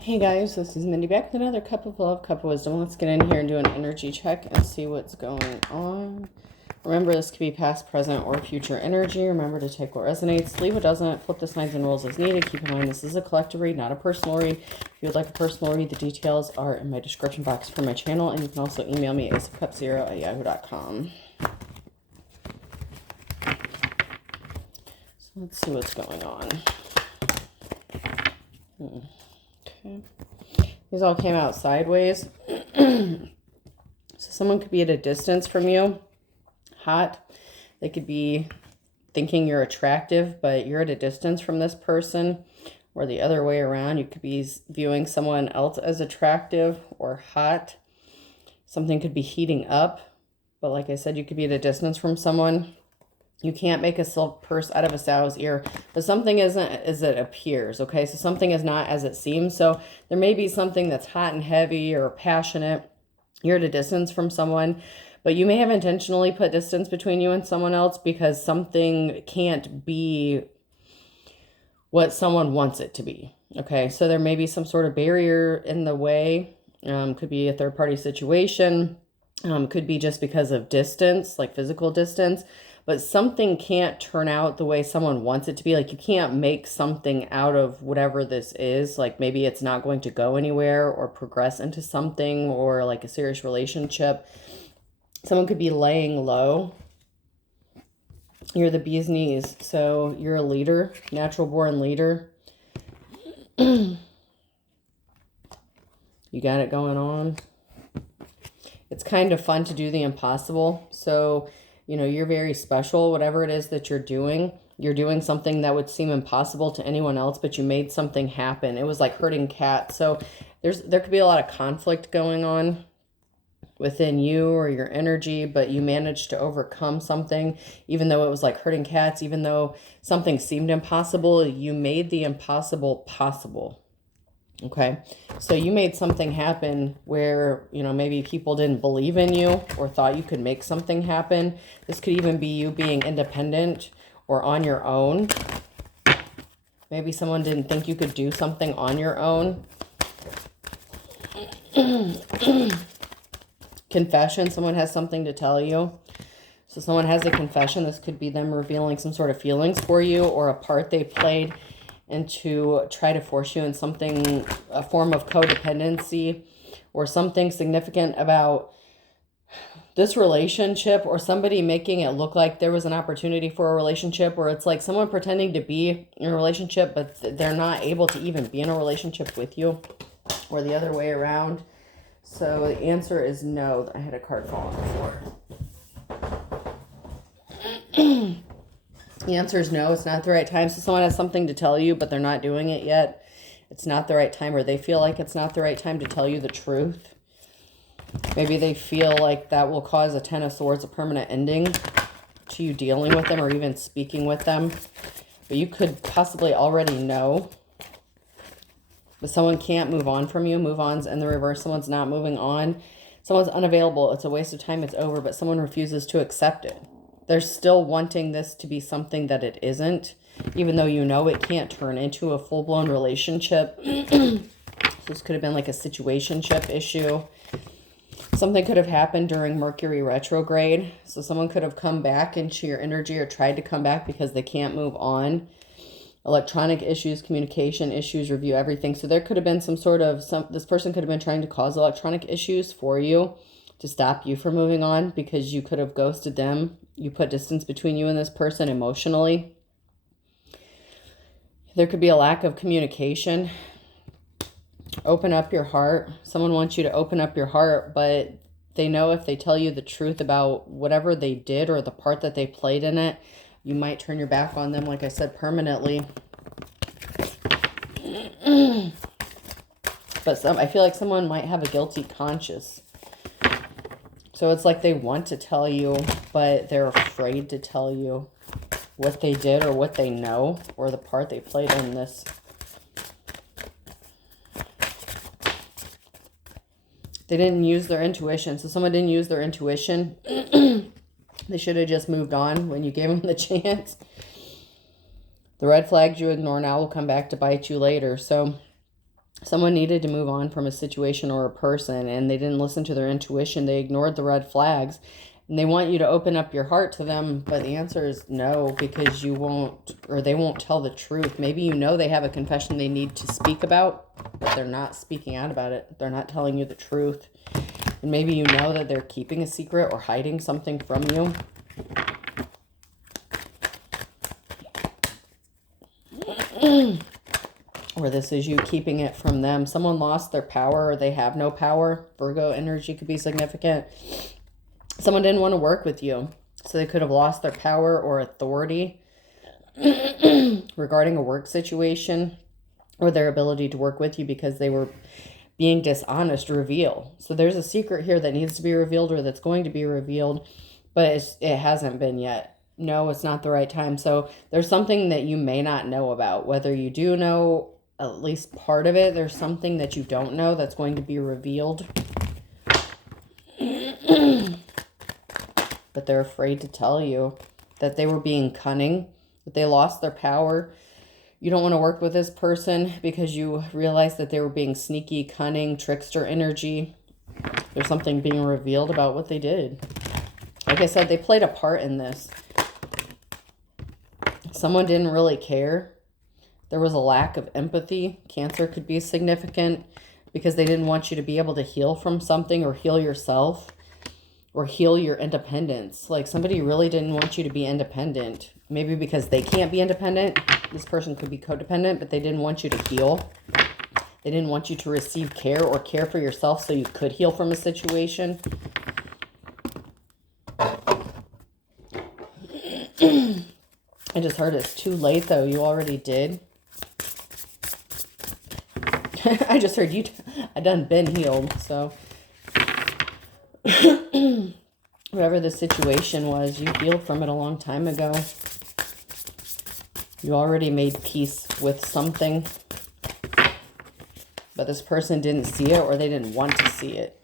Hey guys, this is Mindy back with another cup of love, cup of wisdom. Let's get in here and do an energy check and see what's going on. Remember, this could be past, present, or future energy. Remember to take what resonates, leave what doesn't, flip the signs and rules as needed. Keep in mind this is a collective read, not a personal read. If you would like a personal read, the details are in my description box for my channel, and you can also email me aceofcup0@yahoo.com. So let's see what's going on. Okay. These all came out sideways. So someone could be at a distance from you, hot. They could be thinking you're attractive, but you're at a distance from this person, or the other way around. You could be viewing someone else as attractive or hot. Something could be heating up, but like I said, you could be at a distance from someone. You can't make a silk purse out of a sow's ear, but something isn't as it appears, okay? So something is not as it seems. So there may be something that's hot and heavy or passionate. You're at a distance from someone, but you may have intentionally put distance between you and someone else because something can't be what someone wants it to be, okay? So there may be some sort of barrier in the way. Could be a third-party situation. Could be just because of distance, like physical distance. But something can't turn out the way someone wants it to be. Like you can't make something out of whatever this is. Like maybe it's not going to go anywhere or progress into something or like a serious relationship. Someone could be laying low. You're the bee's knees. So you're a leader, natural born leader. You got it going on. It's kind of fun to do the impossible. So you know, you're very special, whatever it is that you're doing something that would seem impossible to anyone else, but you made something happen. It was like herding cats. So there could be a lot of conflict going on within you or your energy, but you managed to overcome something, even though it was like herding cats, even though something seemed impossible, you made the impossible possible. Okay, so you made something happen where, you know, maybe people didn't believe in you or thought you could make something happen. This could even be you being independent or on your own. Maybe someone didn't think you could do something on your own. Confession, someone has something to tell you. So someone has a confession. This could be them revealing some sort of feelings for you or a part they played and to try to force you in something, a form of codependency or something significant about this relationship, or somebody making it look like there was an opportunity for a relationship, or it's like someone pretending to be in a relationship, but they're not able to even be in a relationship with you, or the other way around. So the answer is no. I had a card fall on the floor. The answer is no, it's not the right time. So someone has something to tell you, but they're not doing it yet. It's not the right time, or they feel like it's not the right time to tell you the truth. Maybe they feel like that will cause a Ten of Swords, a permanent ending to you dealing with them or even speaking with them. But you could possibly already know. But someone can't move on from you. Move-on's in the reverse. Someone's not moving on. Someone's unavailable. It's a waste of time. It's over. But someone refuses to accept it. They're still wanting this to be something that it isn't, even though you know it can't turn into a full-blown relationship. So this could have been like a situationship issue. Something could have happened during Mercury retrograde. So someone could have come back into your energy or tried to come back because they can't move on. Electronic issues, communication issues, review everything. So there could have been this person could have been trying to cause electronic issues for you to stop you from moving on because you could have ghosted them. You put distance between you and this person emotionally. There could be a lack of communication. Open up your heart. Someone wants you to open up your heart, but they know if they tell you the truth about whatever they did or the part that they played in it, you might turn your back on them, like I said, permanently. But I feel like someone might have a guilty conscience. So it's like they want to tell you, but they're afraid to tell you what they did or what they know or the part they played in this. They didn't use their intuition. So someone didn't use their intuition. They should have just moved on when you gave them the chance. The red flags you ignore now will come back to bite you later. So Someone needed to move on from a situation or a person, and they didn't listen to their intuition. They ignored the red flags, and they want you to open up your heart to them. But the answer is no, because you won't, or they won't tell the truth. Maybe you know they have a confession they need to speak about, but they're not speaking out about it. They're not telling you the truth. And maybe you know that they're keeping a secret or hiding something from you. Or this is you keeping it from them. Someone lost their power, or they have no power. Virgo energy could be significant. Someone didn't want to work with you, so they could have lost their power or authority regarding a work situation, or their ability to work with you because they were being dishonest. Reveal. So there's a secret here that needs to be revealed, or that's going to be revealed, but it hasn't been yet. No, it's not the right time. So there's something that you may not know about. Whether you do know at least part of it, there's something that you don't know that's going to be revealed. But they're afraid to tell you that they were being cunning, that they lost their power. You don't want to work with this person because you realize that they were being sneaky, cunning, trickster energy. There's something being revealed about what they did. Like I said, they played a part in this. Someone didn't really care. There was a lack of empathy. Cancer could be significant because they didn't want you to be able to heal from something, or heal yourself, or heal your independence. Like somebody really didn't want you to be independent. Maybe because they can't be independent. This person could be codependent, but they didn't want you to heal. They didn't want you to receive care or care for yourself so you could heal from a situation. I just heard it's too late, though. You already did. I just heard I done been healed, so. Whatever the situation was, you healed from it a long time ago. You already made peace with something. But this person didn't see it, or they didn't want to see it.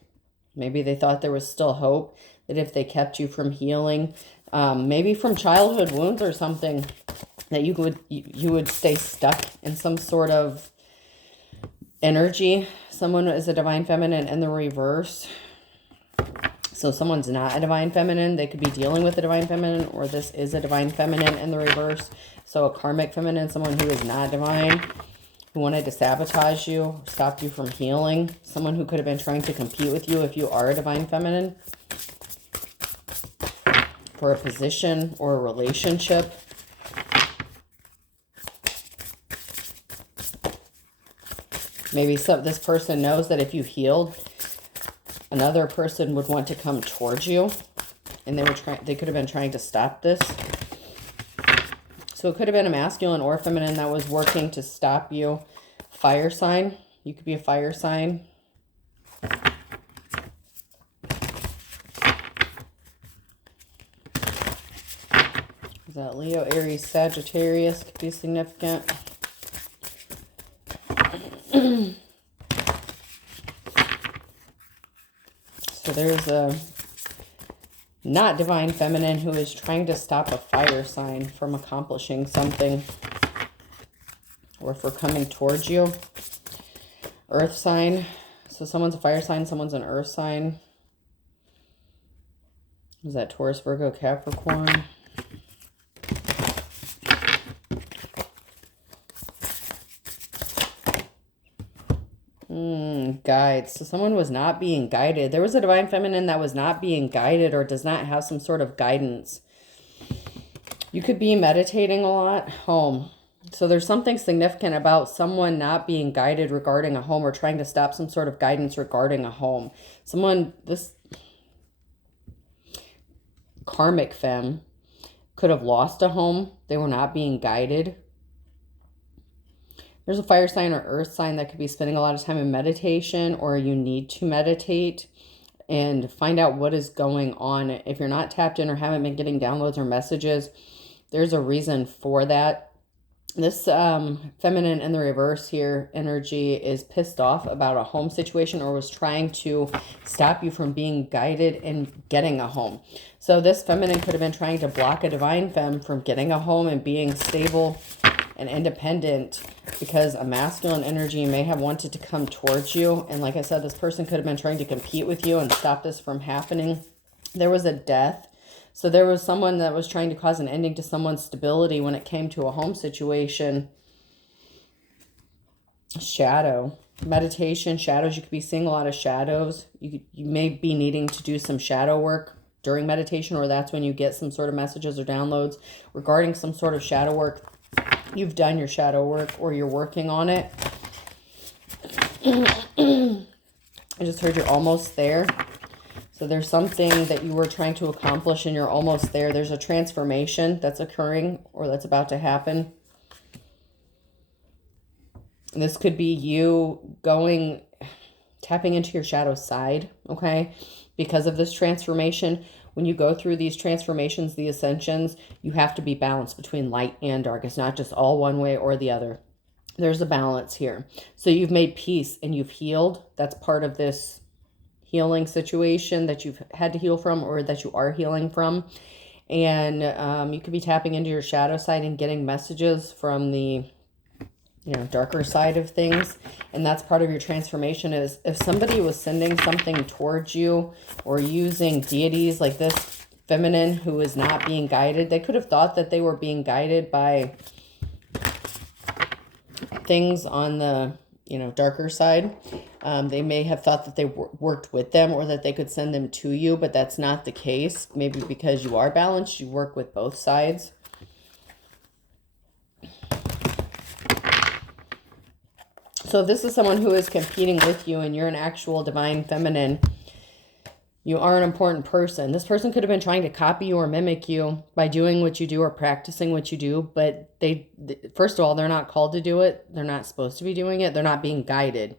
Maybe they thought there was still hope, that if they kept you from healing, maybe from childhood wounds or something, that you would stay stuck in some sort of energy. Someone is a divine feminine in the reverse. So someone's not a divine feminine. They could be dealing with a divine feminine, or this is a divine feminine in the reverse. So a karmic feminine, someone who is not divine, who wanted to sabotage you, stop you from healing. Someone who could have been trying to compete with you if you are a divine feminine, for a position or a relationship. Maybe this person knows that if you healed, another person would want to come towards you, and they could have been trying to stop this. So it could have been a masculine or feminine that was working to stop you. Fire sign. You could be a fire sign. Is that Leo, Aries, Sagittarius? Could be significant. So there's a not divine feminine who is trying to stop a fire sign from accomplishing something, or for coming towards you. Earth sign. So someone's a fire sign, someone's an earth sign. Is that Taurus, Virgo, Capricorn? Guides. So someone was not being guided. There was a divine feminine that was not being guided, or does not have some sort of guidance. You could be meditating a lot. Home. So there's something significant about someone not being guided regarding a home, or trying to stop some sort of guidance regarding a home. This karmic femme could have lost a home. They were not being guided. There's a fire sign or earth sign that could be spending a lot of time in meditation, or you need to meditate and find out what is going on. If you're not tapped in or haven't been getting downloads or messages, there's a reason for that. This feminine in the reverse here energy is pissed off about a home situation, or was trying to stop you from being guided and getting a home. So this feminine could have been trying to block a divine femme from getting a home and being stable and independent, because a masculine energy may have wanted to come towards you. And like I said, this person could have been trying to compete with you and stop this from happening. There was a death. So there was someone that was trying to cause an ending to someone's stability when it came to a home situation. Shadow. Meditation, shadows. You could be seeing a lot of shadows. You may be needing to do some shadow work during meditation, or that's when you get some sort of messages or downloads regarding some sort of shadow work. You've done your shadow work or you're working on it. I just heard you're almost there. So there's something that you were trying to accomplish and you're almost there. There's a transformation that's occurring or that's about to happen. And this could be you tapping into your shadow side, okay? Because of this transformation, when you go through these transformations, the ascensions, you have to be balanced between light and dark. It's not just all one way or the other. There's a balance here. So you've made peace and you've healed. That's part of this healing situation that you've had to heal from or that you are healing from. And you could be tapping into your shadow side and getting messages from the darker side of things. And that's part of your transformation. Is if somebody was sending something towards you or using deities like this feminine who is not being guided, they could have thought that they were being guided by things on the darker side. They may have thought that they worked with them or that they could send them to you, but that's not the case. Maybe because you are balanced, you work with both sides. So if this is someone who is competing with you and you're an actual divine feminine, you are an important person. This person could have been trying to copy you or mimic you by doing what you do or practicing what you do. But first of all, they're not called to do it. They're not supposed to be doing it. They're not being guided.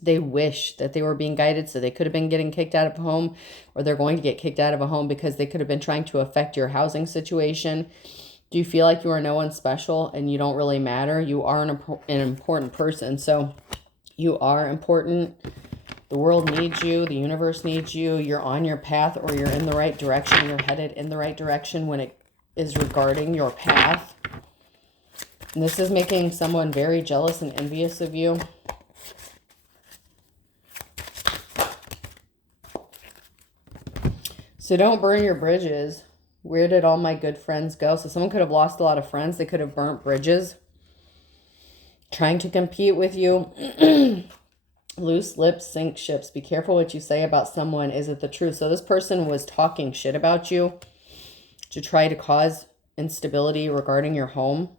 They wish that they were being guided. So they could have been getting kicked out of a home, or they're going to get kicked out of a home because they could have been trying to affect your housing situation. Do you feel like you are no one special and you don't really matter? You are an important person. So you are important. The world needs you. The universe needs you. You're on your path, or you're in the right direction. You're headed in the right direction when it is regarding your path. And this is making someone very jealous and envious of you. So don't burn your bridges. Where did all my good friends go? So someone could have lost a lot of friends. They could have burnt bridges trying to compete with you. Loose lips sink ships. Be careful what you say about someone. Is it the truth? So this person was talking shit about you to try to cause instability regarding your home,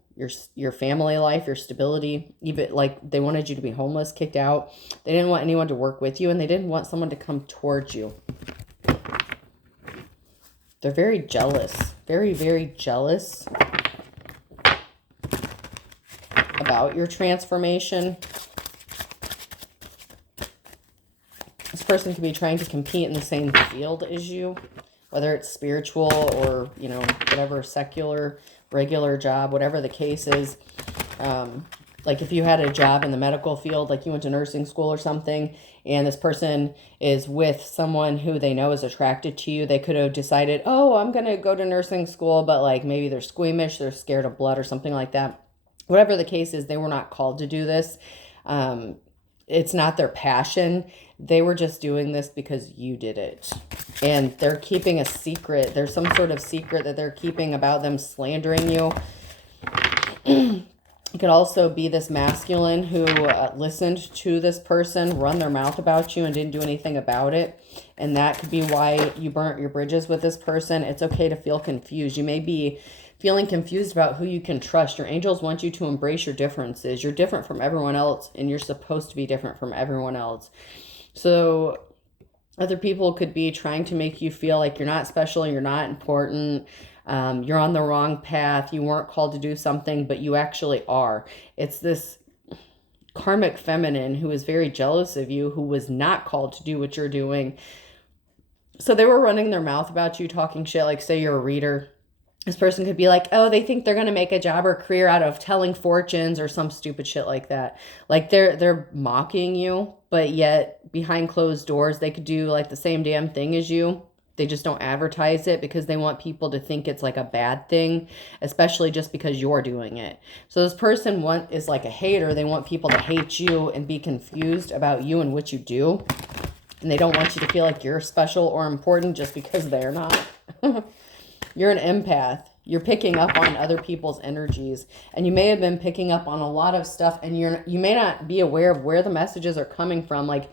your family life, your stability. Even like they wanted you to be homeless, kicked out. They didn't want anyone to work with you, and they didn't want someone to come towards you. They're very jealous, very, very jealous about your transformation. This person could be trying to compete in the same field as you, whether it's spiritual or, whatever, secular, regular job, whatever the case is. Like if you had a job in the medical field, like you went to nursing school or something, and this person is with someone who they know is attracted to you, they could have decided, oh, I'm going to go to nursing school, but like maybe they're squeamish, they're scared of blood or something like that. Whatever the case is, they were not called to do this. It's not their passion. They were just doing this because you did it. And they're keeping a secret. There's some sort of secret that they're keeping about them slandering you. It could also be this masculine who listened to this person run their mouth about you and didn't do anything about it. And that could be why you burnt your bridges with this person. It's okay to feel confused. You may be feeling confused about who you can trust. Your angels want you to embrace your differences. You're different from everyone else, and you're supposed to be different from everyone else. So other people could be trying to make you feel like you're not special, you're not important. You're on the wrong path. You weren't called to do something, but you actually are. It's this karmic feminine who is very jealous of you, who was not called to do what you're doing. So they were running their mouth about you, talking shit. Like say you're a reader. This person could be like, oh, they think they're going to make a job or career out of telling fortunes or some stupid shit like that. Like they're mocking you, but yet behind closed doors, they could do like the same damn thing as you. They just don't advertise it because they want people to think it's like a bad thing, especially just because you're doing it. So this person is like a hater. They want people to hate you and be confused about you and what you do. And they don't want you to feel like you're special or important just because they're not. You're an empath. You're picking up on other people's energies. And you may have been picking up on a lot of stuff, and you may not be aware of where the messages are coming from. Like,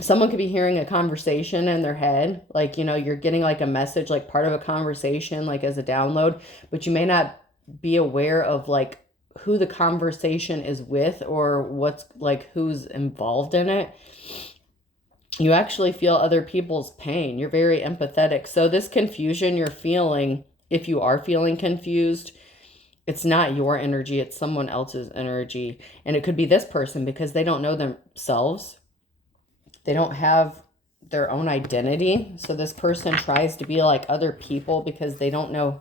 someone could be hearing a conversation in their head. Like, you know, you're getting like a message, like part of a conversation, like as a download, but you may not be aware of like who the conversation is with or what's like who's involved in it. You actually feel other people's pain. You're very empathetic. So this confusion you're feeling, if you are feeling confused, it's not your energy, it's someone else's energy. And it could be this person because they don't know themselves. They don't have their own identity. So this person tries to be like other people because they don't know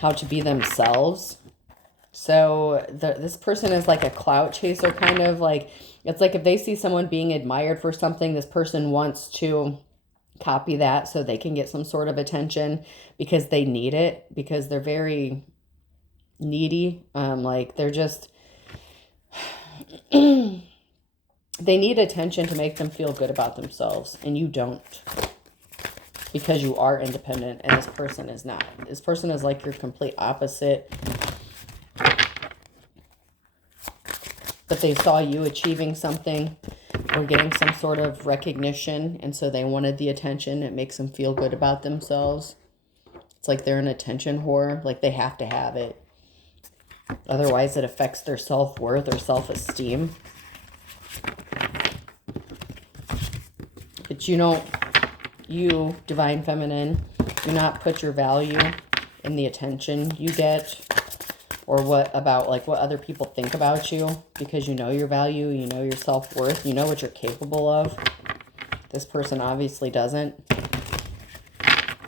how to be themselves. So this person is like a clout chaser, kind of like, it's like if they see someone being admired for something, this person wants to copy that so they can get some sort of attention because they need it, because they're very needy. Like they're just, they need attention to make them feel good about themselves, and you don't, because you are independent and this person is not. This person is like your complete opposite. But they saw you achieving something or getting some sort of recognition, and so they wanted the attention. It makes them feel good about themselves. It's like they're an attention whore, like they have to have it. Otherwise, it affects their self-worth or self-esteem. But you, Divine Feminine, do not put your value in the attention you get, or what other people think about you, because you know your value, you know your self-worth, you know what you're capable of. This person obviously doesn't.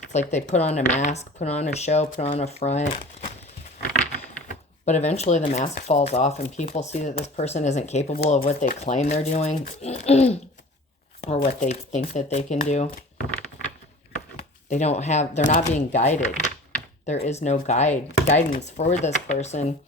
It's like they put on a mask, put on a show, put on a front, but eventually the mask falls off and people see that this person isn't capable of what they claim they're doing or what they think that they can do. They're not being guided. There is no guidance for this person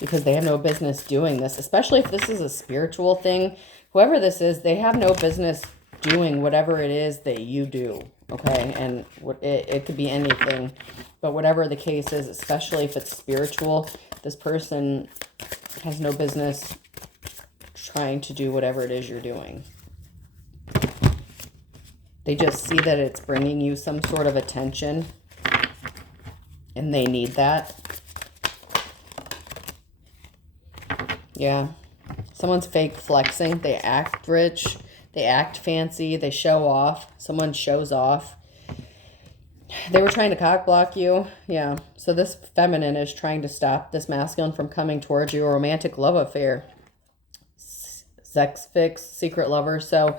because they have no business doing this, especially if this is a spiritual thing. Whoever this is, they have no business doing whatever it is that you do, okay? And it could be anything, but whatever the case is, especially if it's spiritual, this person has no business trying to do whatever it is you're doing. They just see that it's bringing you some sort of attention, and they need that. Yeah. Someone's fake flexing. They act rich. They act fancy. They show off. Someone shows off. They were trying to cock block you. Yeah. So this feminine is trying to stop this masculine from coming towards you. A romantic love affair. Sex fix. Secret lover. So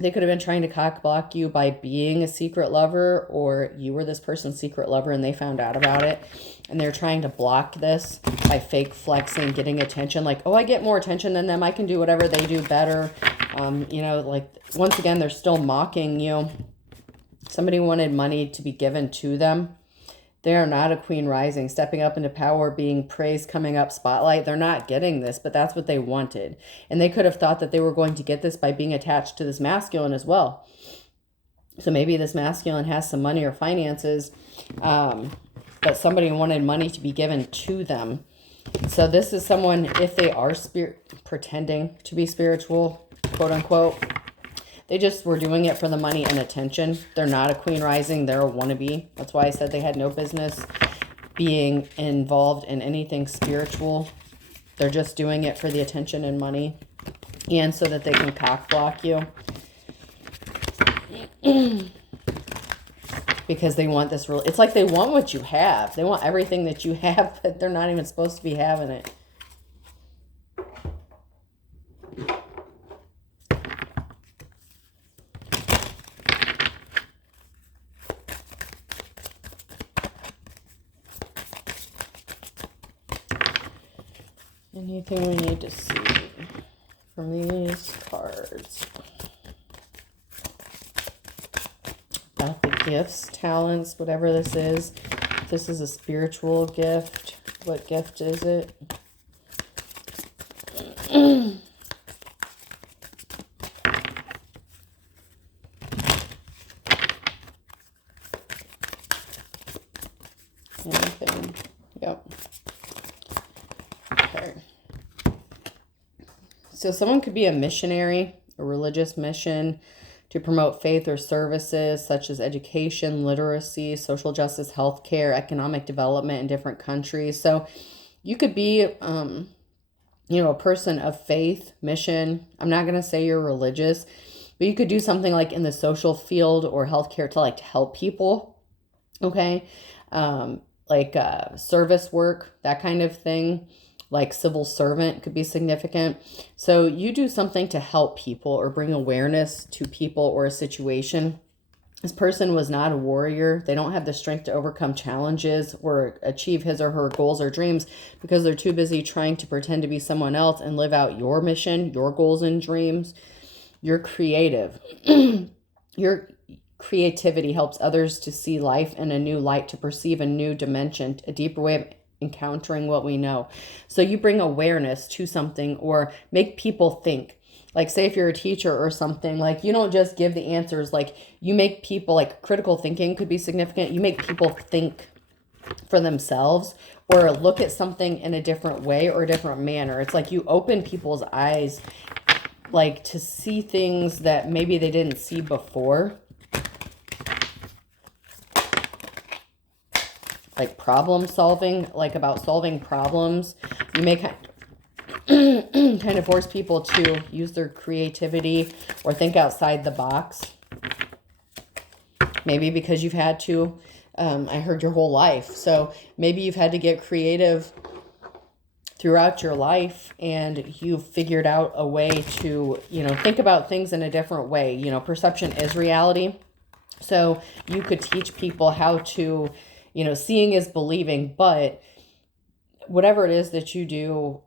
they could have been trying to cock block you by being a secret lover, or you were this person's secret lover and they found out about it. And they're trying to block this by fake flexing, getting attention. Like, oh, I get more attention than them. I can do whatever they do better. You know, like, once again, they're still mocking you. Somebody wanted money to be given to them. They are not a queen rising, stepping up into power, being praised, coming up spotlight. They're not getting this, but that's what they wanted. And they could have thought that they were going to get this by being attached to this masculine as well. So maybe this masculine has some money or finances, but somebody wanted money to be given to them. So this is someone, if they are pretending to be spiritual, quote unquote, they just were doing it for the money and attention. They're not a queen rising. They're a wannabe. That's why I said they had no business being involved in anything spiritual. They're just doing it for the attention and money, and so that they can cock block you. Because they want this real. It's like they want what you have. They want everything that you have, but they're not even supposed to be having it. Anything we need to see from these cards? gifts, talents, whatever this is. If this is a spiritual gift, what gift is it? Anything. Yep. Okay. So someone could be a missionary, a religious mission to promote faith or services such as education, literacy, social justice, healthcare, economic development in different countries. So you could be, a person of faith, mission. I'm not going to say you're religious, but you could do something like in the social field or healthcare to help people. Okay. Service work, that kind of thing. Like civil servant could be significant. So you do something to help people or bring awareness to people or a situation. This person was not a warrior. They don't have the strength to overcome challenges or achieve his or her goals or dreams because they're too busy trying to pretend to be someone else and live out your mission, your goals and dreams. You're creative. Your creativity helps others to see life in a new light, to perceive a new dimension, a deeper way of encountering what we know. So you bring awareness to something or make people think. Like say if you're a teacher or something, like you don't just give the answers, like you make people, like critical thinking could be significant. You make people think for themselves or look at something in a different way or a different manner. It's like you open people's eyes, like to see things that maybe they didn't see before. Like problem solving, like about solving problems. You may kind of force people to use their creativity or think outside the box. Maybe because you've had to, I heard your whole life. So maybe you've had to get creative throughout your life and you've figured out a way to, think about things in a different way. Perception is reality. So you could teach people how to, seeing is believing, but whatever it is that you do,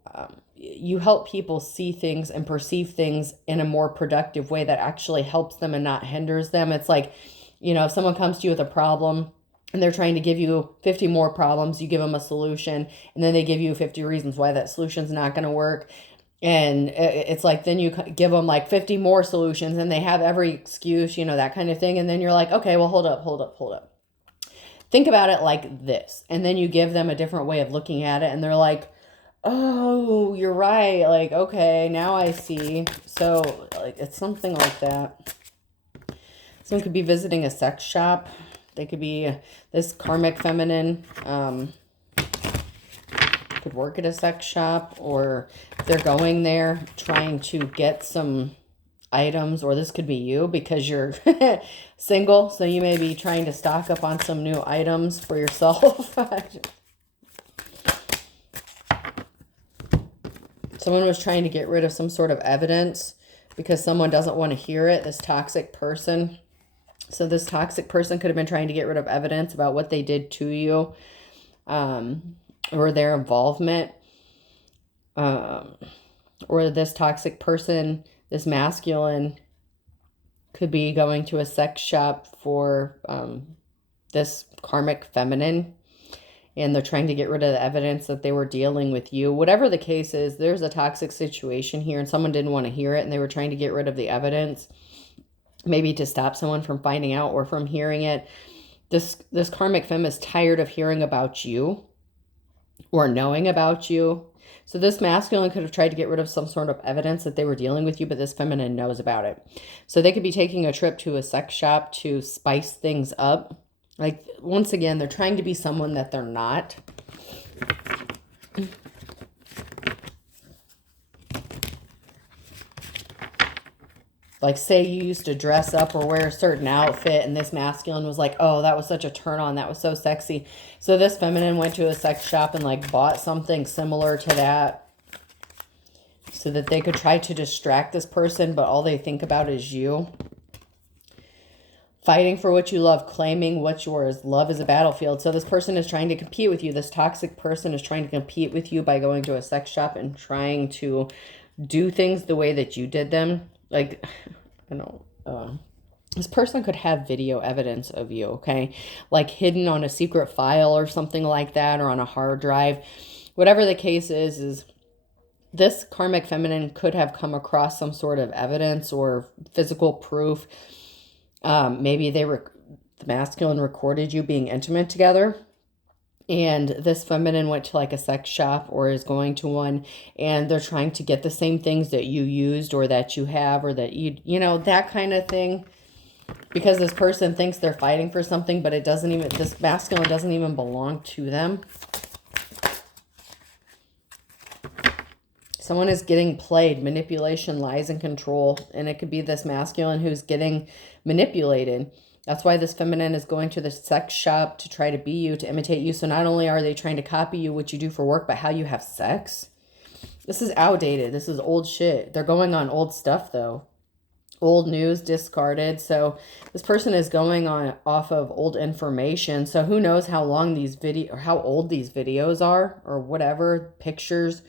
you help people see things and perceive things in a more productive way that actually helps them and not hinders them. It's like, if someone comes to you with a problem and they're trying to give you 50 more problems, you give them a solution and then they give you 50 reasons why that solution's not going to work. And it's like, then you give them like 50 more solutions and they have every excuse, that kind of thing. And then you're like, okay, well, hold up. Think about it like this. And then you give them a different way of looking at it. And they're like, oh, you're right. Like, okay, now I see. So like, it's something like that. Someone could be visiting a sex shop. They could be this karmic feminine, could work at a sex shop, or if they're going there trying to get some items, or this could be you because you're single, so you may be trying to stock up on some new items for yourself. Someone was trying to get rid of some sort of evidence because someone doesn't want to hear it, this toxic person. So this toxic person could have been trying to get rid of evidence about what they did to you, or their involvement, or this toxic person, this masculine, could be going to a sex shop for this karmic feminine, and they're trying to get rid of the evidence that they were dealing with you. Whatever the case is, there's a toxic situation here and someone didn't want to hear it and they were trying to get rid of the evidence, maybe to stop someone from finding out or from hearing it. This karmic femme is tired of hearing about you or knowing about you. So this masculine could have tried to get rid of some sort of evidence that they were dealing with you, but this feminine knows about it. So they could be taking a trip to a sex shop to spice things up. Like, once again, they're trying to be someone that they're not. Like, say you used to dress up or wear a certain outfit and this masculine was like, oh, that was such a turn on. That was so sexy. So this feminine went to a sex shop and like bought something similar to that so that they could try to distract this person, but all they think about is you. Fighting for what you love, claiming what's yours. Love is a battlefield. So this person is trying to compete with you. This toxic person is trying to compete with you by going to a sex shop and trying to do things the way that you did them. Like, I don't know. This person could have video evidence of you, okay? Like hidden on a secret file or something like that, or on a hard drive. Whatever the case is this karmic feminine could have come across some sort of evidence or physical proof. Maybe the masculine recorded you being intimate together. And this feminine went to like a sex shop or is going to one, and they're trying to get the same things that you used or that you have or that you know, that kind of thing. Because this person thinks they're fighting for something, but it doesn't even, this masculine doesn't even belong to them. Someone is getting played, manipulation, lies, and control. And it could be this masculine who's getting manipulated. That's why this feminine is going to the sex shop to try to be you, to imitate you. So not only are they trying to copy you, what you do for work, but how you have sex. This is outdated. This is old shit. They're going on old stuff, though. Old news, discarded. So this person is going on off of old information. So who knows how long these or how old these videos are, or whatever, pictures.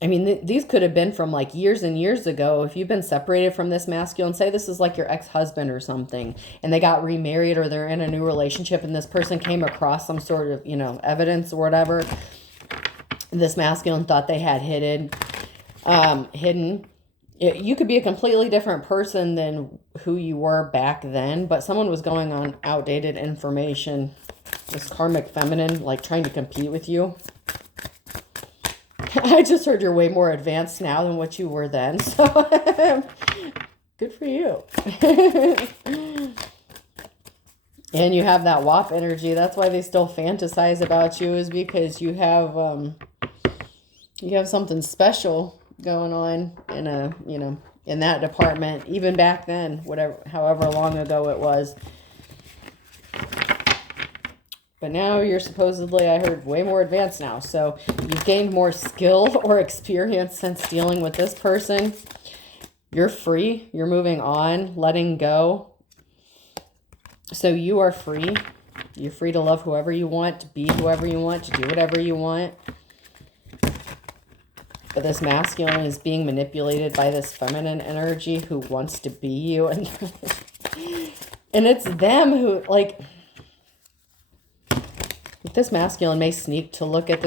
I mean, these could have been from like years and years ago. If you've been separated from this masculine, say this is like your ex-husband or something, and they got remarried or they're in a new relationship, and this person came across some sort of, you know, evidence or whatever. This masculine thought they had hidden. You could be a completely different person than who you were back then, but someone was going on outdated information. This karmic feminine, like trying to compete with you. I just heard you're way more advanced now than what you were then. So good for you. And you have that WAP energy. That's why they still fantasize about you, is because you have something special going on in a, you know, in that department, even back then, however long ago it was. But now you're supposedly, I heard, way more advanced now. So you've gained more skill or experience since dealing with this person. You're free. You're moving on, letting go. So you are free. You're free to love whoever you want, to be whoever you want, to do whatever you want. But this masculine is being manipulated by this feminine energy who wants to be you. And it's them who, like... This masculine may sneak to look at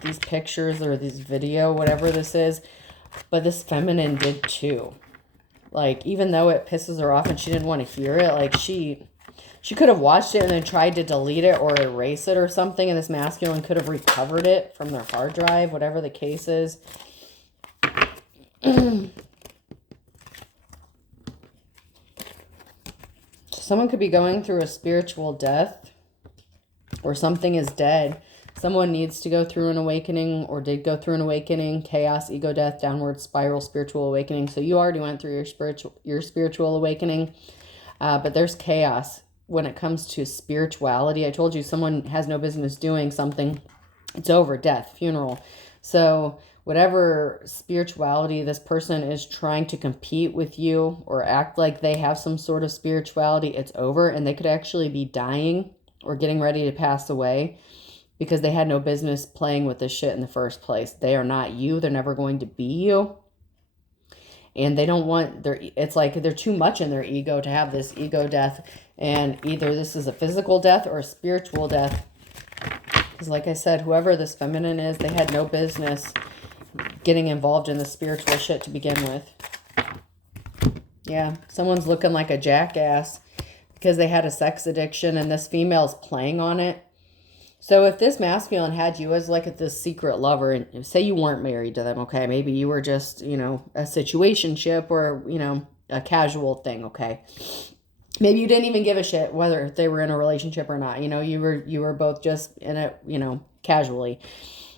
these pictures or this video, whatever this is, but this feminine did too. Like, even though it pisses her off and she didn't want to hear it, like she could have watched it and then tried to delete it or erase it or something, and this masculine could have recovered it from their hard drive, whatever the case is. Someone could be going through a spiritual death. Or something is dead. Someone needs to go through an awakening or did go through an awakening. Chaos, ego, death, downward spiral, spiritual awakening. So you already went through your spiritual awakening. But there's chaos when it comes to spirituality. I told you someone has no business doing something. It's over. Death, funeral. So whatever spirituality this person is trying to compete with you or act like they have some sort of spirituality, it's over. And they could actually be dying or getting ready to pass away because they had no business playing with this shit in the first place. They are not you. They're never going to be you. And they don't want it's like they're too much in their ego to have this ego death. And either this is a physical death or a spiritual death. Because like I said, whoever this feminine is, they had no business getting involved in the spiritual shit to begin with. Yeah, someone's looking like a jackass because they had a sex addiction and this female's playing on it. So if this masculine had you as like this secret lover, and say you weren't married to them, okay, maybe you were just, you know, a situationship or, you know, a casual thing, okay. Maybe you didn't even give a shit whether they were in a relationship or not. You know, you were both just in it, you know, casually.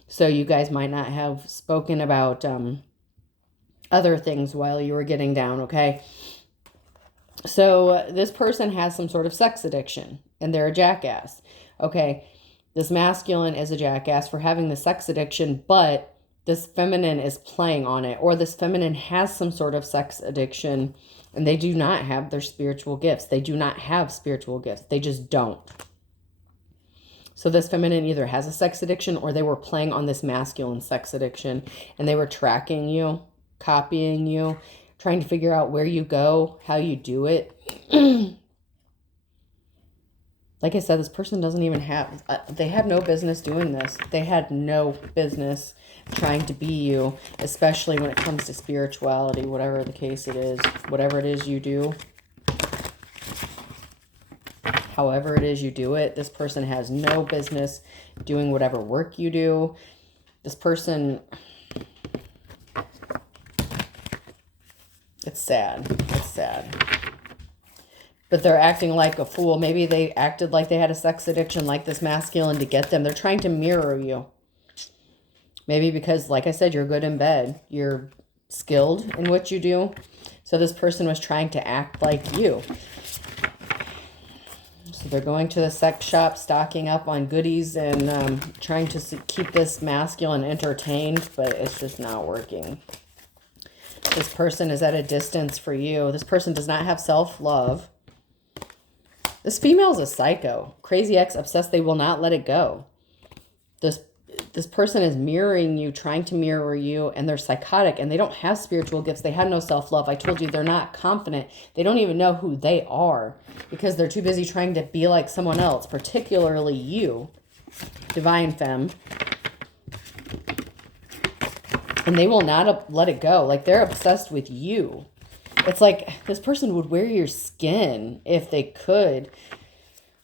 So you guys might not have spoken about other things while you were getting down, okay. So this person has some sort of sex addiction and they're a jackass. Okay, this masculine is a jackass for having the sex addiction, but this feminine is playing on it, or this feminine has some sort of sex addiction and they do not have their spiritual gifts. They do not have spiritual gifts. They just don't. So this feminine either has a sex addiction or they were playing on this masculine sex addiction and they were tracking you, copying you, trying to figure out where you go, how you do it. Like I said, this person doesn't even have, they have no business doing this. They had no business trying to be you, especially when it comes to spirituality, whatever the case it is, whatever it is you do. However it is you do it, this person has no business doing whatever work you do. This person, it's sad. It's sad. But they're acting like a fool. Maybe they acted like they had a sex addiction like this masculine to get them. They're trying to mirror you. Maybe because, like I said, you're good in bed. You're skilled in what you do. So this person was trying to act like you. So they're going to the sex shop, stocking up on goodies, and trying to keep this masculine entertained, but it's just not working. This person is at a distance for you. This person does not have self-love. This female is a psycho. Crazy ex, obsessed, they will not let it go. This person is mirroring you, trying to mirror you, and they're psychotic, and they don't have spiritual gifts. They have no self-love. I told you they're not confident. They don't even know who they are because they're too busy trying to be like someone else, particularly you, Divine Femme. And they will not let it go. Like, they're obsessed with you. It's like this person would wear your skin if they could.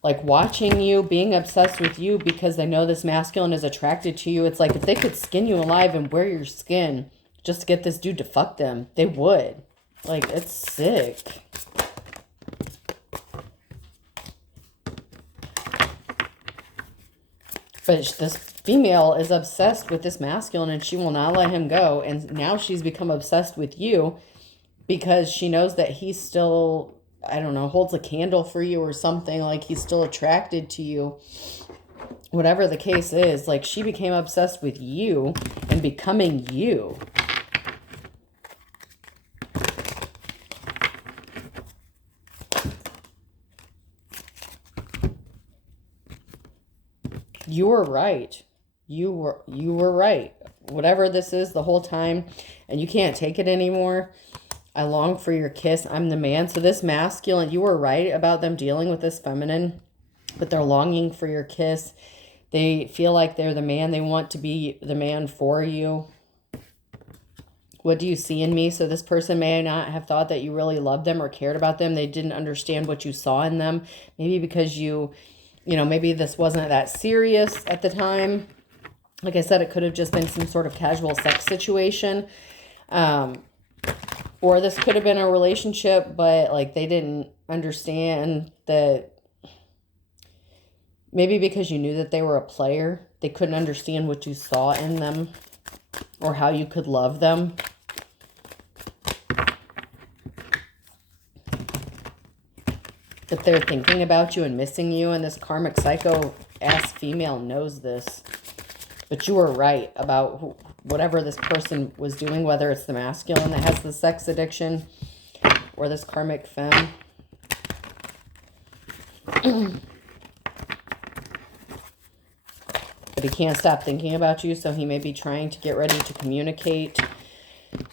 Like, watching you, being obsessed with you because they know this masculine is attracted to you. It's like if they could skin you alive and wear your skin just to get this dude to fuck them, they would. Like, it's sick. But this female is obsessed with this masculine and she will not let him go. And now she's become obsessed with you because she knows that he's still, I don't know, holds a candle for you or something. Like, he's still attracted to you. Whatever the case is, like, she became obsessed with you and becoming you. You were right. You were right. Whatever this is the whole time, and you can't take it anymore. I long for your kiss. I'm the man. So this masculine, you were right about them dealing with this feminine, but they're longing for your kiss. They feel like they're the man. They want to be the man for you. What do you see in me? So this person may not have thought that you really loved them or cared about them. They didn't understand what you saw in them. Maybe because you know, maybe this wasn't that serious at the time. Like I said, it could have just been some sort of casual sex situation. Or this could have been a relationship, but like they didn't understand that. Maybe because you knew that they were a player, they couldn't understand what you saw in them or how you could love them. But they're thinking about you and missing you, and this karmic psycho-ass female knows this. But you were right about whatever this person was doing, whether it's the masculine that has the sex addiction or this karmic femme. But he can't stop thinking about you, so he may be trying to get ready to communicate.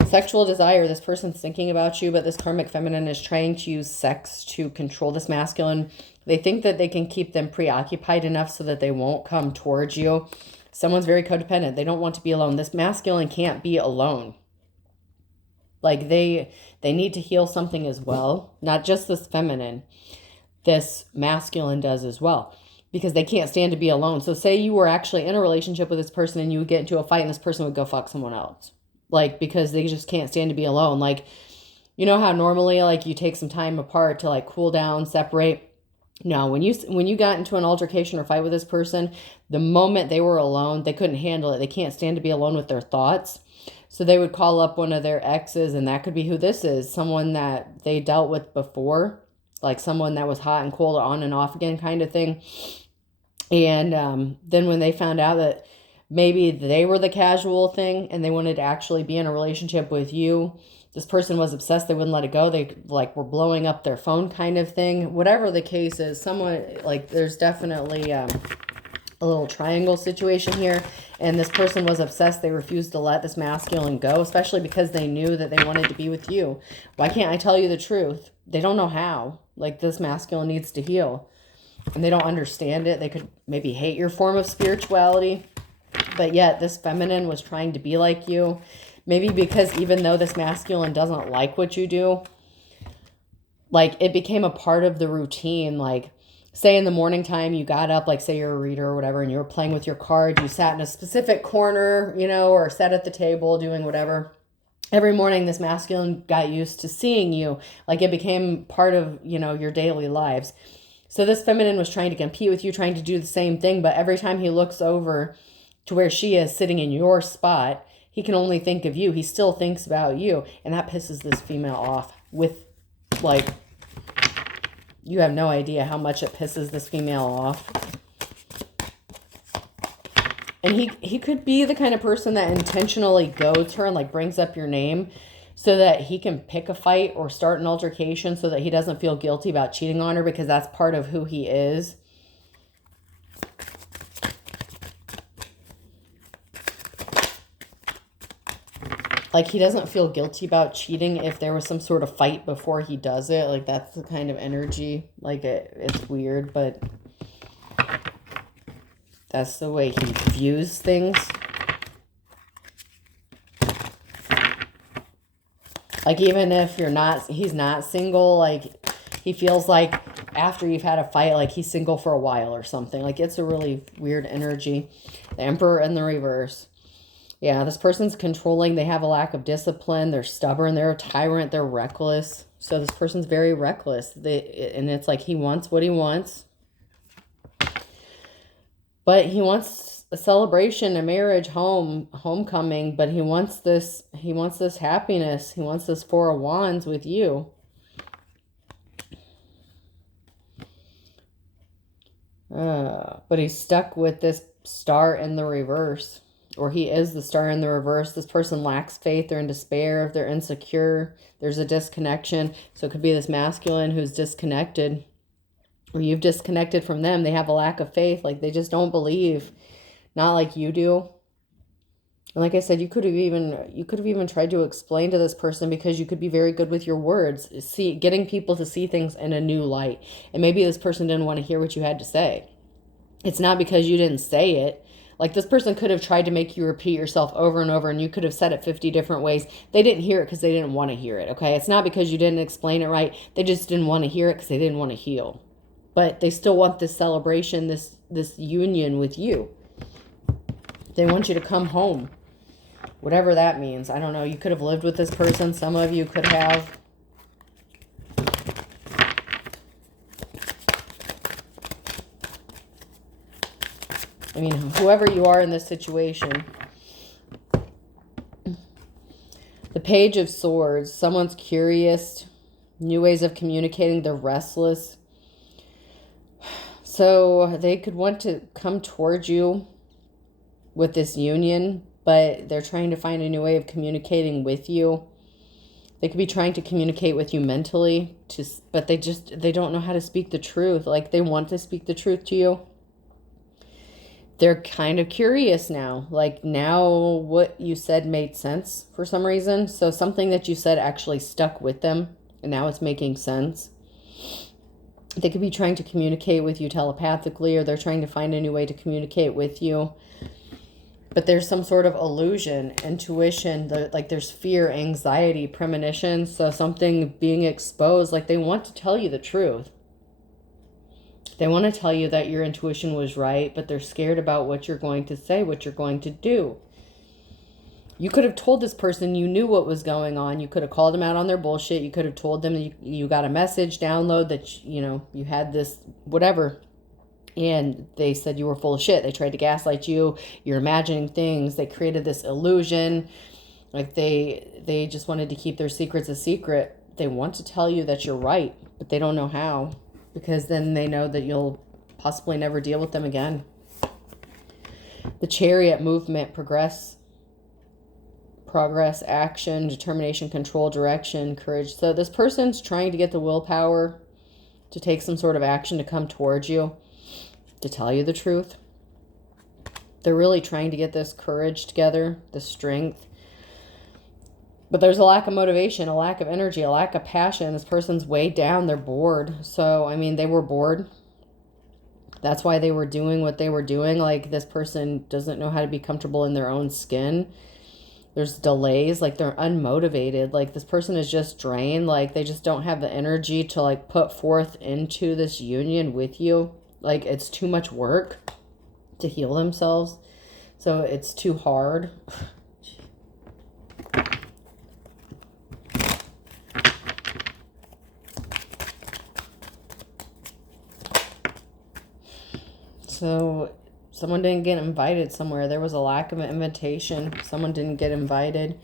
Sexual desire, this person's thinking about you, but this karmic feminine is trying to use sex to control this masculine. They think that they can keep them preoccupied enough so that they won't come towards you. Someone's very codependent. They don't want to be alone. This masculine can't be alone. Like, they need to heal something as well. Not just this feminine. This masculine does as well. Because they can't stand to be alone. So say you were actually in a relationship with this person and you would get into a fight and this person would go fuck someone else. Like, because they just can't stand to be alone. Like, you know how normally, like, you take some time apart to, like, cool down, separate? No, when you got into an altercation or fight with this person, the moment they were alone, they couldn't handle it. They can't stand to be alone with their thoughts. So they would call up one of their exes, and that could be who this is. Someone that they dealt with before. Like, someone that was hot and cold, on and off again kind of thing. And then when they found out that maybe they were the casual thing and they wanted to actually be in a relationship with you, this person was obsessed. They wouldn't let it go. They like were blowing up their phone kind of thing. Whatever the case is, someone like there's definitely a little triangle situation here. And this person was obsessed. They refused to let this masculine go, especially because they knew that they wanted to be with you. Why can't I tell you the truth? They don't know how. Like, this masculine needs to heal. And they don't understand it. They could maybe hate your form of spirituality. But yet this feminine was trying to be like you. Maybe because even though this masculine doesn't like what you do, like, it became a part of the routine. Like, say in the morning time, you got up, like say you're a reader or whatever, and you were playing with your cards, you sat in a specific corner, you know, or sat at the table doing whatever. Every morning, this masculine got used to seeing you. Like, it became part of, you know, your daily lives. So this feminine was trying to compete with you, trying to do the same thing. But every time he looks over to where she is sitting in your spot, he can only think of you. He still thinks about you. And that pisses this female off with, like, you have no idea how much it pisses this female off. And he could be the kind of person that intentionally goads her and, like, brings up your name so that he can pick a fight or start an altercation so that he doesn't feel guilty about cheating on her, because that's part of who he is. Like, he doesn't feel guilty about cheating if there was some sort of fight before he does it. Like, that's the kind of energy. Like, it's weird, but that's the way he views things. Like, even if he's not single, like, he feels like after you've had a fight, like, he's single for a while or something. Like, it's a really weird energy. The Emperor in the reverse. Yeah, this person's controlling. They have a lack of discipline. They're stubborn. They're a tyrant. They're reckless. So this person's very reckless. And it's like he wants what he wants. But he wants a celebration, a marriage, homecoming. But he wants this happiness. He wants this Four of Wands with you. But he's stuck with this Star in the reverse. Or he is the Star in the reverse. This person lacks faith. They're in despair. They're insecure. There's a disconnection. So it could be this masculine who's disconnected. Or you've disconnected from them. They have a lack of faith. Like, they just don't believe. Not like you do. And like I said, you could have even tried to explain to this person, because you could be very good with your words. Getting people to see things in a new light. And maybe this person didn't want to hear what you had to say. It's not because you didn't say it. Like, this person could have tried to make you repeat yourself over and over, and you could have said it 50 different ways. They didn't hear it because they didn't want to hear it, okay? It's not because you didn't explain it right. They just didn't want to hear it because they didn't want to heal. But they still want this celebration, this union with you. They want you to come home. Whatever that means. I don't know. You could have lived with this person. Some of you could have. I mean, whoever you are in this situation. The Page of Swords. Someone's curious. New ways of communicating. They're restless. So they could want to come towards you with this union, but they're trying to find a new way of communicating with you. They could be trying to communicate with you mentally, but they don't know how to speak the truth. Like, they want to speak the truth to you. They're kind of curious now. Like, now what you said made sense for some reason. So something that you said actually stuck with them, and now it's making sense. They could be trying to communicate with you telepathically, or they're trying to find a new way to communicate with you. But there's some sort of illusion, intuition, like there's fear, anxiety, premonition. So something being exposed, like they want to tell you the truth. They want to tell you that your intuition was right, but they're scared about what you're going to say, what you're going to do. You could have told this person you knew what was going on. You could have called them out on their bullshit. You could have told them you got a message download that, you had this, whatever. And they said you were full of shit. They tried to gaslight you. You're imagining things. They created this illusion. Like they just wanted to keep their secrets a secret. They want to tell you that you're right, but they don't know how. Because then they know that you'll possibly never deal with them again. The Chariot, movement, progress, action, determination, control, direction, courage. So this person's trying to get the willpower to take some sort of action to come towards you, to tell you the truth. They're really trying to get this courage together, this strength. But there's a lack of motivation, a lack of energy, a lack of passion. This person's weighed down. They're bored. So, I mean, they were bored. That's why they were doing what they were doing. Like, this person doesn't know how to be comfortable in their own skin. There's delays. Like, they're unmotivated. Like, this person is just drained. Like, they just don't have the energy to, like, put forth into this union with you. Like, it's too much work to heal themselves. So it's too hard. So someone didn't get invited somewhere. There was a lack of an invitation. Someone didn't get invited.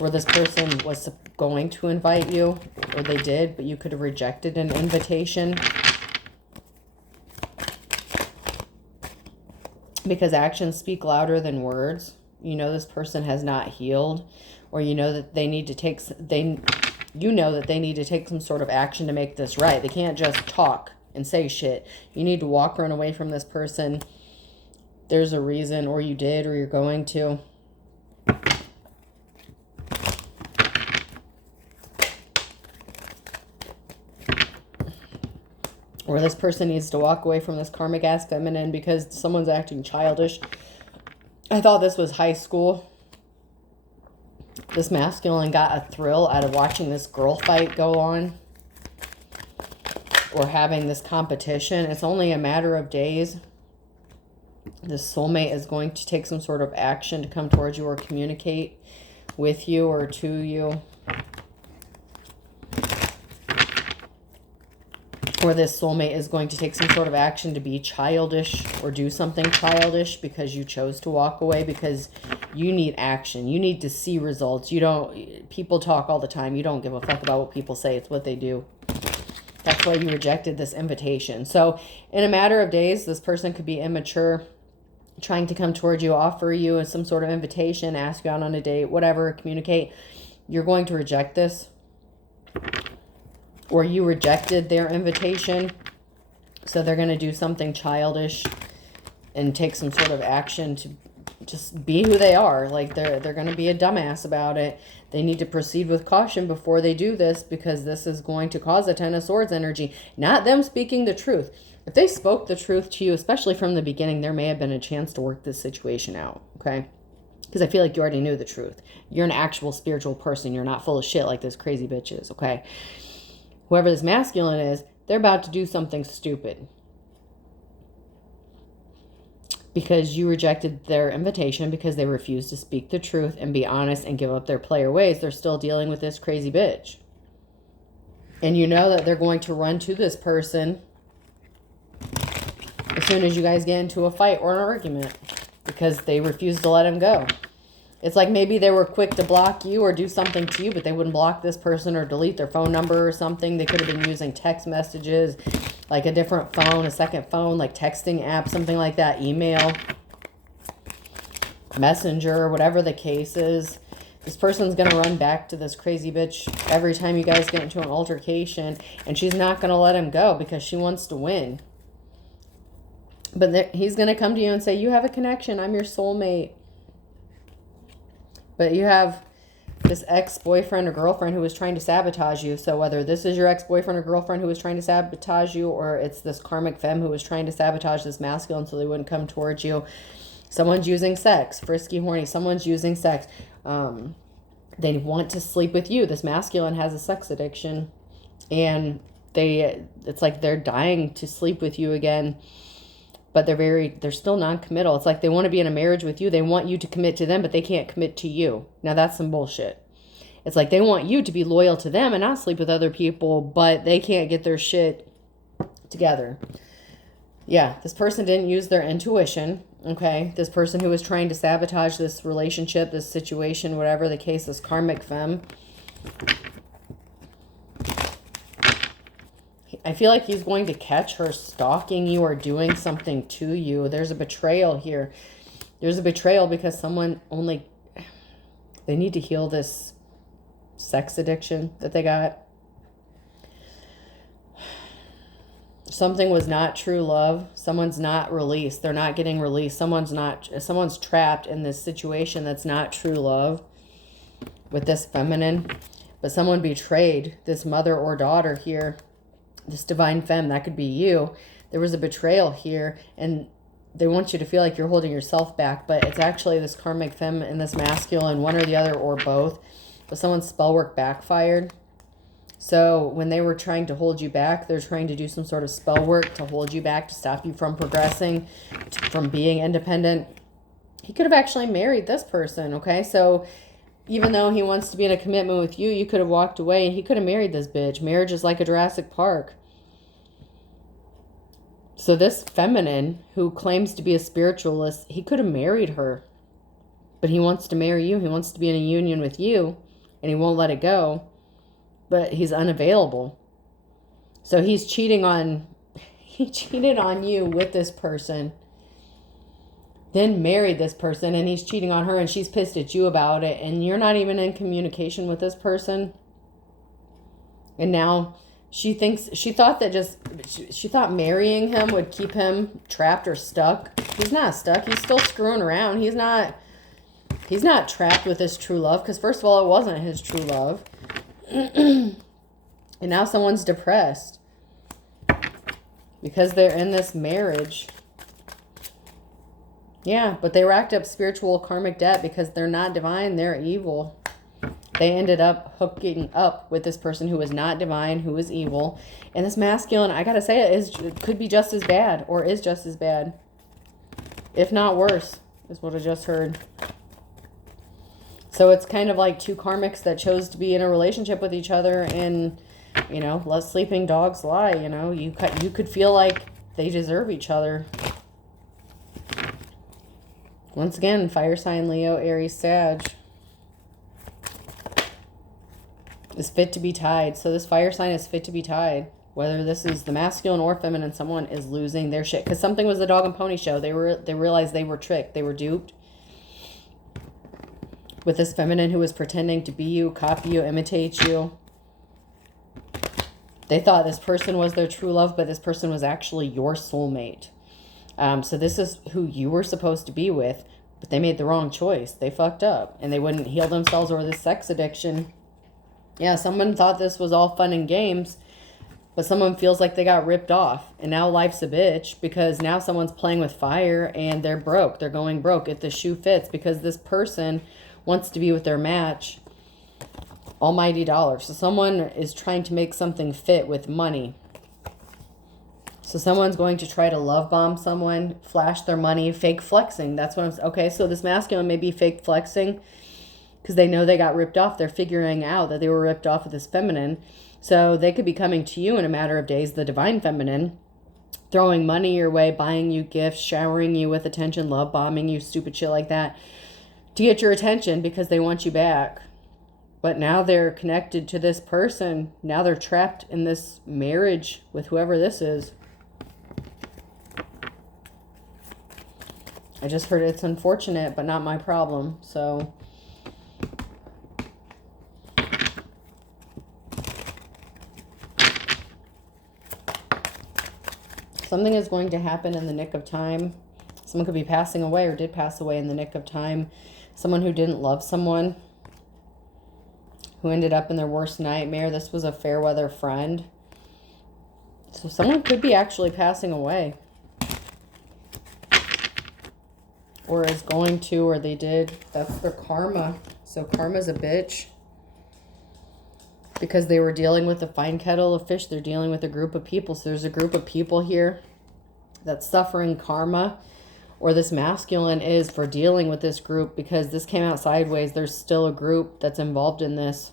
Or this person was going to invite you, or they did, but you could have rejected an invitation. Because actions speak louder than words. You know this person has not healed, or you know that they need to take some sort of action to make this right. They can't just talk and say shit. You need to walk, run away from this person. There's a reason, or you did, or you're going to. Or this person needs to walk away from this karmic ass feminine because someone's acting childish. I thought this was high school. This masculine got a thrill out of watching this girl fight go on. Or having this competition. It's only a matter of days. This soulmate is going to take some sort of action to come towards you or communicate with you or to you. Or this soulmate is going to take some sort of action to be childish or do something childish because you chose to walk away, because you need action. You need to see results. People talk all the time. You don't give a fuck about what people say. It's what they do. That's why you rejected this invitation. So in a matter of days, this person could be immature, trying to come towards you, offer you some sort of invitation, ask you out on a date, whatever, communicate. You're going to reject this. Or you rejected their invitation. So they're going to do something childish and take some sort of action to just be who they are. Like they're going to be a dumbass about it. They need to proceed with caution before they do this, because this is going to cause a Ten of Swords energy. Not them speaking the truth. If they spoke the truth to you, especially from the beginning, there may have been a chance to work this situation out. Okay? Because I feel like you already knew the truth. You're an actual spiritual person. You're not full of shit like this crazy bitch is. Okay? Whoever this masculine is, they're about to do something stupid. Because you rejected their invitation, because they refused to speak the truth and be honest and give up their player ways. They're still dealing with this crazy bitch. And you know that they're going to run to this person as soon as you guys get into a fight or an argument, because they refuse to let him go. It's like maybe they were quick to block you or do something to you, but they wouldn't block this person or delete their phone number or something. They could have been using text messages, like a different phone, a second phone, like texting app, something like that, email, messenger, whatever the case is. This person's going to run back to this crazy bitch every time you guys get into an altercation, and she's not going to let him go because she wants to win. But he's going to come to you and say, you have a connection. I'm your soulmate. But you have this ex-boyfriend or girlfriend who was trying to sabotage you. So whether this is your ex-boyfriend or girlfriend who was trying to sabotage you, or it's this karmic femme who was trying to sabotage this masculine so they wouldn't come towards you. Someone's using sex, frisky, horny. Someone's using sex. They want to sleep with you. This masculine has a sex addiction. And it's like they're dying to sleep with you again. But they're still non-committal. It's like they want to be in a marriage with you. They want you to commit to them, but they can't commit to you. Now, that's some bullshit. It's like they want you to be loyal to them and not sleep with other people, but they can't get their shit together. Yeah, this person didn't use their intuition, okay? This person who was trying to sabotage this relationship, this situation, whatever the case, this karmic femme. I feel like he's going to catch her stalking you or doing something to you. There's a betrayal here. There's a betrayal because they need to heal this sex addiction that they got. Something was not true love. Someone's not released. They're not getting released. Someone's trapped in this situation that's not true love with this feminine. But someone betrayed this mother or daughter here. This divine femme, that could be you. There was a betrayal here, and they want you to feel like you're holding yourself back, but it's actually this karmic femme and this masculine, one or the other or both. But someone's spell work backfired. So when they were trying to hold you back, they're trying to do some sort of spell work to hold you back, to stop you from progressing, from being independent. He could have actually married this person, okay? So even though he wants to be in a commitment with you, you could have walked away and he could have married this bitch. Marriage is like a Jurassic Park. So this feminine who claims to be a spiritualist, he could have married her. But he wants to marry you. He wants to be in a union with you. And he won't let it go. But he's unavailable. So he's cheating on... He cheated on you with this person. Then married this person. And he's cheating on her. And she's pissed at you about it. And you're not even in communication with this person. And now... She thought marrying him would keep him trapped or stuck. He's not stuck. He's still screwing around. He's not trapped with his true love. Because first of all, it wasn't his true love. And now someone's depressed. Because they're in this marriage. Yeah, but they racked up spiritual karmic debt because they're not divine. They're evil. They ended up hooking up with this person who was not divine, who was evil. And this masculine, I gotta say, it could be just as bad, or is just as bad. If not worse, is what I just heard. So it's kind of like two karmics that chose to be in a relationship with each other, and, you know, let sleeping dogs lie, you know. You could feel like they deserve each other. Once again, fire sign Leo, Aries, Sag. Is fit to be tied. So this fire sign is fit to be tied. Whether this is the masculine or feminine, someone is losing their shit. Because something was the dog and pony show. They realized they were tricked. They were duped. With this feminine who was pretending to be you, copy you, imitate you. They thought this person was their true love, but this person was actually your soulmate. So this is who you were supposed to be with, but they made the wrong choice. They fucked up, and they wouldn't heal themselves over this sex addiction. Yeah, someone thought this was all fun and games, but someone feels like they got ripped off. And now life's a bitch because now someone's playing with fire and they're broke. They're going broke if the shoe fits because this person wants to be with their match. Almighty dollar. So someone is trying to make something fit with money. So someone's going to try to love bomb someone, flash their money, fake flexing. That's what I'm... Okay, so this masculine may be fake flexing because they know they got ripped off. They're figuring out that they were ripped off with this feminine. So they could be coming to you in a matter of days, the divine feminine, throwing money your way, buying you gifts, showering you with attention, love bombing you, stupid shit like that, to get your attention because they want you back. But now they're connected to this person. Now they're trapped in this marriage with whoever this is. I just heard it's unfortunate, but not my problem. So... something is going to happen in the nick of time. Someone could be passing away or did pass away in the nick of time. Someone who didn't love someone, who ended up in their worst nightmare. This was a fair weather friend. So someone could be actually passing away. Or is going to, or they did. That's their karma. So karma's a bitch. Because they were dealing with a fine kettle of fish. They're dealing with a group of people. So there's a group of people here that's suffering karma. Or this masculine is for dealing with this group. Because this came out sideways. There's still a group that's involved in this.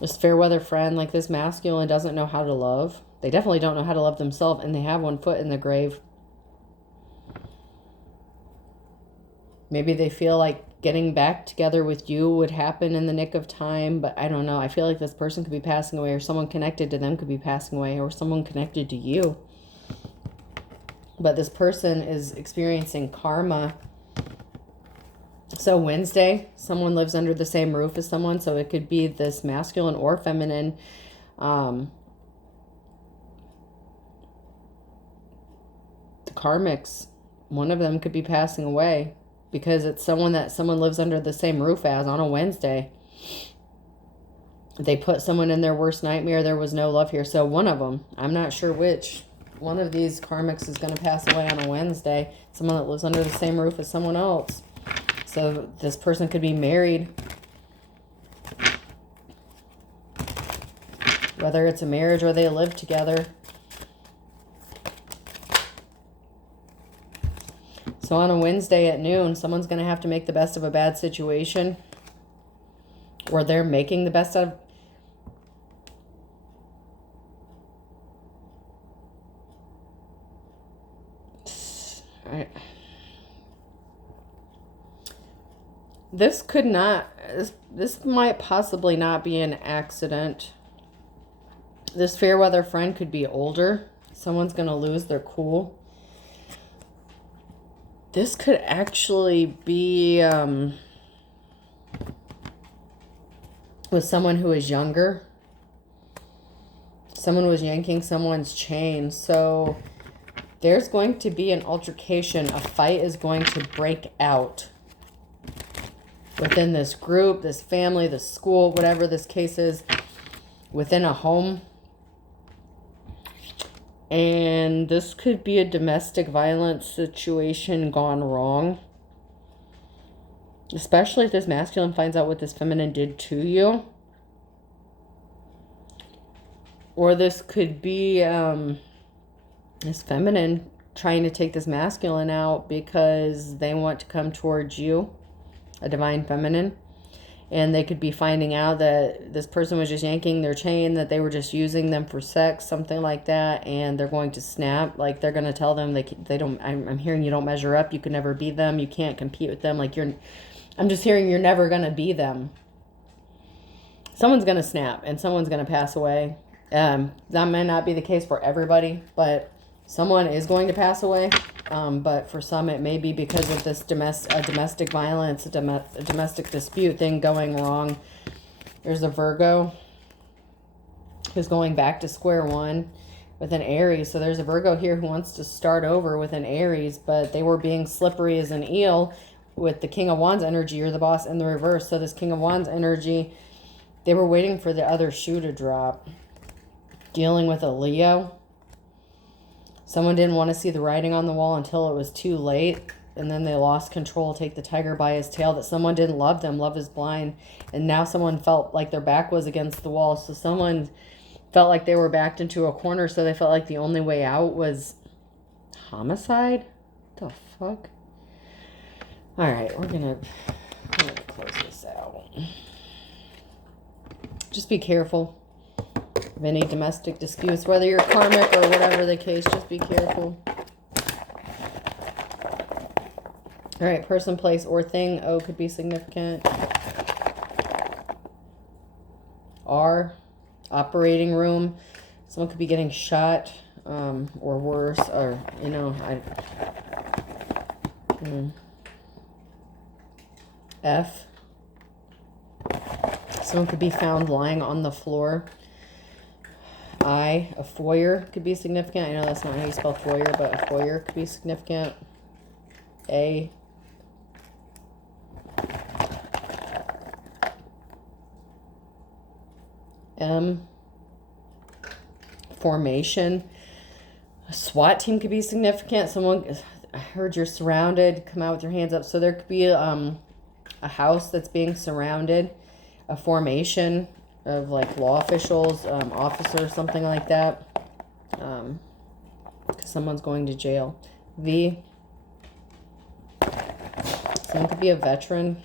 This fair weather friend, like this masculine, doesn't know how to love. They definitely don't know how to love themselves. And they have one foot in the grave. Maybe they feel like getting back together with you would happen in the nick of time, but I don't know. I feel like this person could be passing away, or someone connected to them could be passing away, or someone connected to you. But this person is experiencing karma. So Wednesday, someone lives under the same roof as someone, so it could be this masculine or feminine. the karmics, one of them could be passing away because it's someone that someone lives under the same roof as on a Wednesday. They put someone in their worst nightmare. There was no love here. So one of them, I'm not sure which, one of these karmics is going to pass away on a Wednesday. Someone that lives under the same roof as someone else. So this person could be married. Whether it's a marriage or they live together. So on a Wednesday at noon, someone's going to have to make the best of a bad situation. Or they're making the best of. This could not, this might possibly not be an accident. This fair weather friend could be older. Someone's going to lose their cool. This could actually be with someone who is younger. Someone was yanking someone's chain. So there's going to be an altercation. A fight is going to break out within this group, this family, this school, whatever this case is, within a home. And this could be a domestic violence situation gone wrong. Especially if this masculine finds out what this feminine did to you. Or this could be this feminine trying to take this masculine out because they want to come towards you, a divine feminine. And they could be finding out that this person was just yanking their chain, that they were just using them for sex, something like that. And they're going to snap. Like they're going to tell them they don't, I'm hearing you don't measure up. You can never be them. You can't compete with them. Like I'm just hearing you're never going to be them. Someone's going to snap and someone's going to pass away. That may not be the case for everybody, but someone is going to pass away. But for some, it may be because of this domestic violence, a domestic dispute thing going wrong. There's a Virgo who's going back to square one with an Aries. So there's a Virgo here who wants to start over with an Aries, but they were being slippery as an eel with the King of Wands energy, or the boss in the reverse. So this King of Wands energy, they were waiting for the other shoe to drop. Dealing with a Leo. Someone didn't want to see the writing on the wall until it was too late. And then they lost control, take the tiger by his tail. That someone didn't love them. Love is blind. And now someone felt like their back was against the wall. So someone felt like they were backed into a corner. So they felt like the only way out was homicide. What the fuck? All right, we're gonna close this out. Just be careful of any domestic disputes, whether you're karmic or whatever the case. Just be careful. All right, person, place, or thing. O could be significant. R, operating room. Someone could be getting shot, or worse, or, you know, F, someone could be found lying on the floor. I, a foyer could be significant. I know that's not how you spell foyer, but a foyer could be significant. A, M, formation. A SWAT team could be significant. Someone, I heard you're surrounded, come out with your hands up. So there could be a house that's being surrounded, a formation of like law officials, officers, something like that. Because someone's going to jail. V, someone could be a veteran.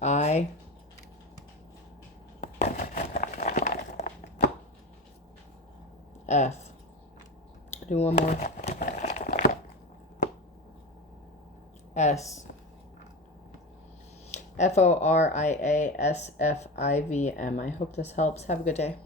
I, F, do one more. S, FORIASFIVM. I hope this helps. Have a good day.